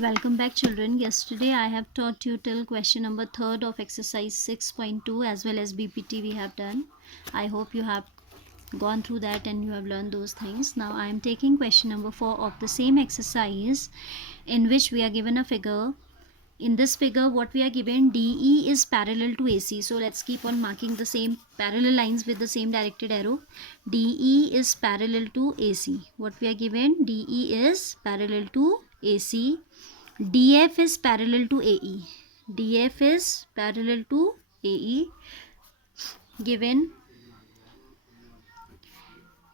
Welcome back, children. Yesterday I have taught you till question number 3rd of exercise 6.2 as well as BPT we have done. I hope you have gone through that and you have learned those things. Now I am taking question number 4 of the same exercise, in which we are given a figure. In this figure, what we are given, DE is parallel to AC. So let's keep on marking the same parallel lines with the same directed arrow. DE is parallel to AC. What we are given, DE is parallel to AC. DF is parallel to AE. DF is parallel to AE. Given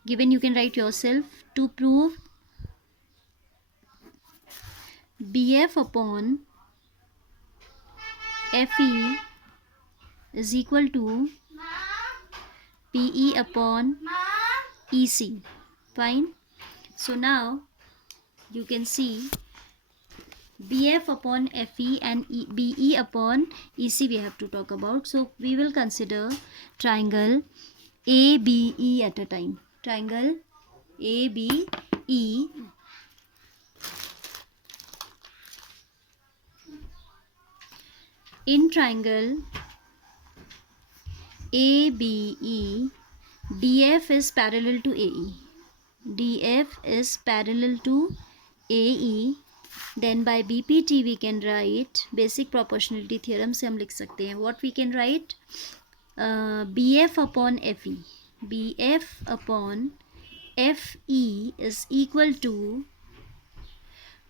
you can write yourself. To prove BF upon FE is equal to PE upon EC. Fine. So now you can see BF upon FE and BE upon EC we have to talk about. So we will consider triangle ABE at a time. Triangle ABE. In triangle ABE, DF is parallel to AE. DF is parallel to AE. Then by BPT we can write, basic proportionality theorem से हम लिख सकते हैं. What we can write? BF upon FE. BF upon FE is equal to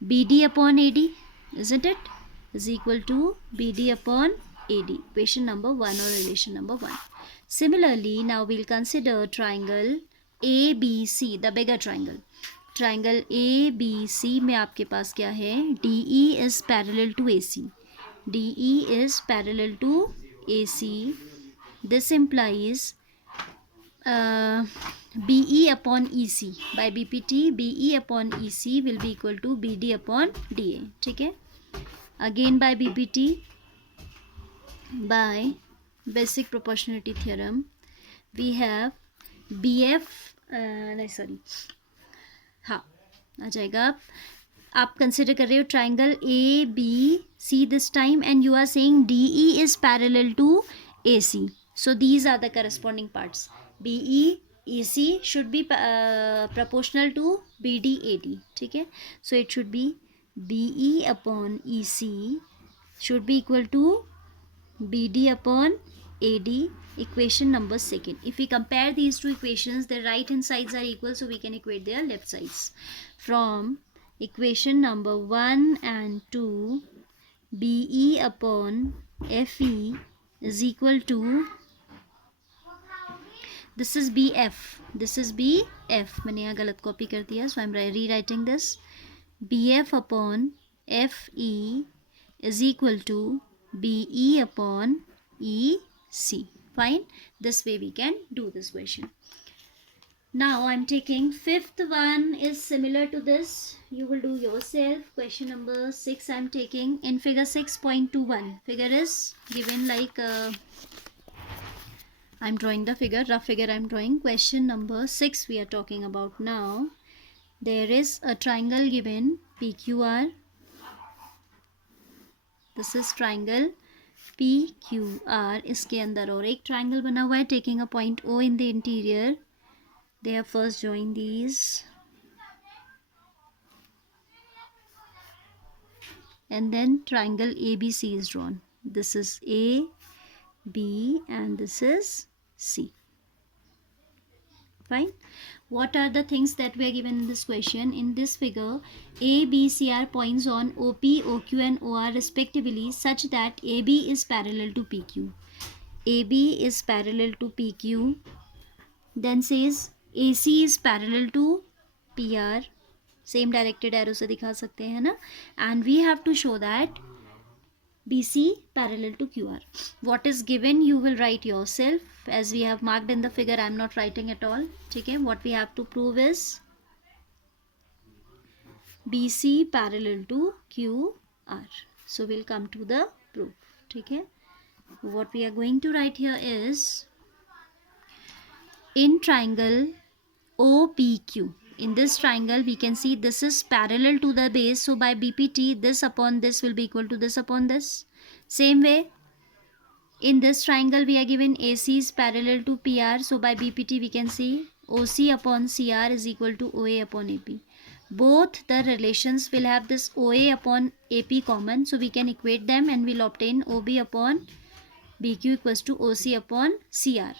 BD upon AD, isn't it? Is equal to BD upon AD. Equation number 1 or relation number 1. Similarly, now we'll consider triangle ABC, the bigger triangle. Triangle ABC में आपके पास क्या है? DE is parallel to AC. DE is parallel to AC. This implies BE upon EC. By BPT, BE upon EC will be equal to BD upon DA. ठीक है? Again by BPT, by basic proportionality theorem, we have BF हाँ आ जाएगा. आप consider कर रहे हो triangle ABC this time and you are saying DE is parallel to AC. So these are the corresponding parts. BE EC should be proportional to BD AD. ठीक है? So it should be BE upon EC should be equal to BD upon AD. Equation number 2. If we compare these two equations, their right hand sides are equal, so we can equate their left sides. From equation number 1 and 2, BE upon FE is equal to, this is BF, this is BF. मैंने यहाँ गलत copy कर दिया, so I'm rewriting this. BF upon FE is equal to BE upon EC. Fine. This way we can do this question. Now I'm taking 5th one is similar to this. You will do yourself. Question number 6 I'm taking in figure 6.21. Figure is given like I'm drawing the figure, rough figure I'm drawing. Question number 6 we are talking about now. There is a triangle given PQR. This is triangle PQR. इसके अंदर और एक triangle बना हुआ है taking a point O in the interior. They have first joined these and then triangle ABC is drawn. This is A, B and this is C. Fine. What are the things that were given in this question? In this figure, A, B, C are points on OP, OQ and OR respectively, such that AB is parallel to PQ. AB is parallel to PQ. Then says AC is parallel to PR. Same directed arrow से दिखा सकते हैं ना. And we have to show that BC parallel to QR. What is given you will write yourself. As we have marked in the figure, I am not writing at all. ठीक है? What we have to prove is BC parallel to QR. So we'll come to the proof. ठीक है? What we are going to write here is, in triangle OPQ. in this triangle we can see this is parallel to the base, so by BPT this upon this will be equal to this upon this. Same way, in this triangle we are given AC is parallel to PR, so by BPT we can see OC upon CR is equal to OA upon AP. Both the relations will have this OA upon AP common, so we can equate them and we'll obtain OB upon BQ equals to OC upon CR.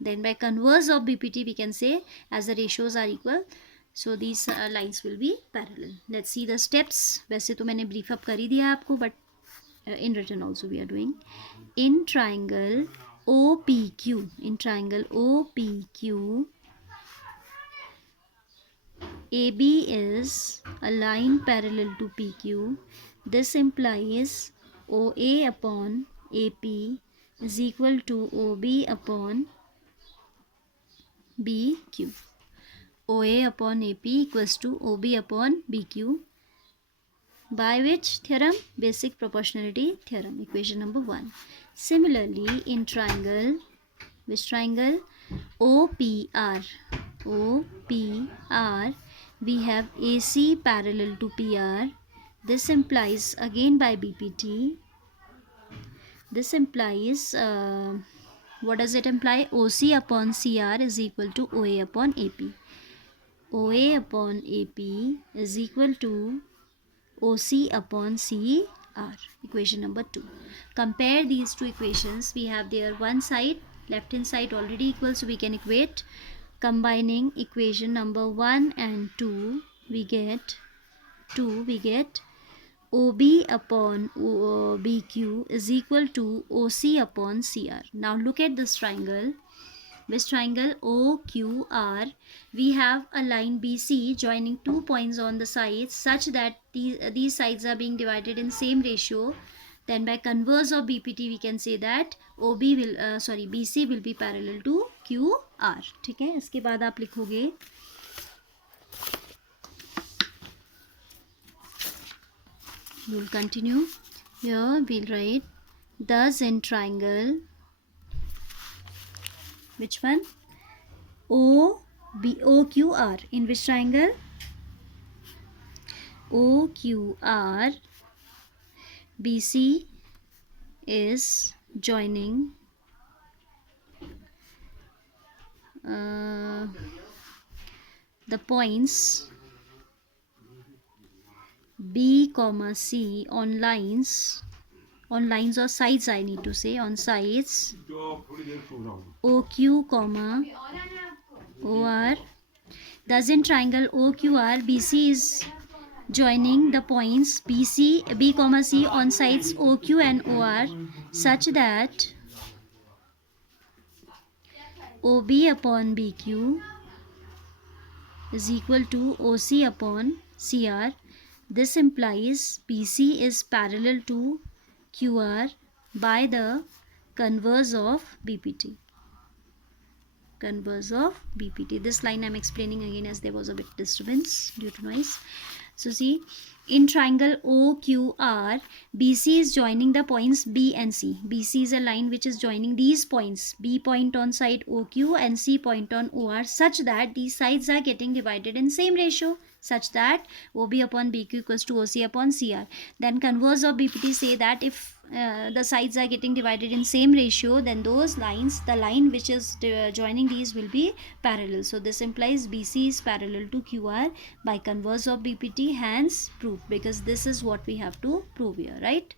Then by converse of BPT we can say, as the ratios are equal, so these lines will be parallel. Let's see the steps. वैसे तो मैंने brief up कर ही दिया आपको, but in written also we are doing. In triangle OPQ, AB is a line parallel to PQ. This implies OA upon AP is equal to OB upon BQ. OA upon AP equals to OB upon BQ. By which theorem? Basic proportionality theorem, equation number 1. Similarly, in triangle, which triangle? OPR, we have AC parallel to PR. This implies, again by BPT, this implies, what does it imply? OC upon CR is equal to OA upon AP. OA upon AP is equal to OC upon CR, equation number 2. Compare these two equations. We have there one side, left hand side already equal, so we can equate. Combining equation number 1 and 2, we get OB upon BQ is equal to OC upon CR. Now look at this triangle. This triangle OQR, we have a line BC joining 2 points on the sides such that these sides are being divided in same ratio. Then by converse of BPT we can say that BC will be parallel to QR. ठीक है, इसके बाद आप लिखोगे we'll continue. Here we'll write, thus in triangle, which one? OQR. In which triangle? OQR, BC is joining the points B, C on lines or sides, I need to say, on sides OQ, OR. Thus in triangle OQR, BC is joining the points B, C on sides OQ and OR such that OB upon BQ is equal to OC upon CR. This implies BC is parallel to QR by the converse of BPT. This line I am explaining again as there was a bit disturbance due to noise. So see, in triangle OQR, BC is joining the points B and C. BC is a line which is joining these points, B point on side OQ and C point on OR, such that these sides are getting divided in same ratio, such that OB upon BQ equals to OC upon CR. Then converse of BPT say that if the sides are getting divided in same ratio, then those lines, the line which is joining these will be parallel. So this implies BC is parallel to QR by converse of BPT, hence proof, because this is what we have to prove here, right?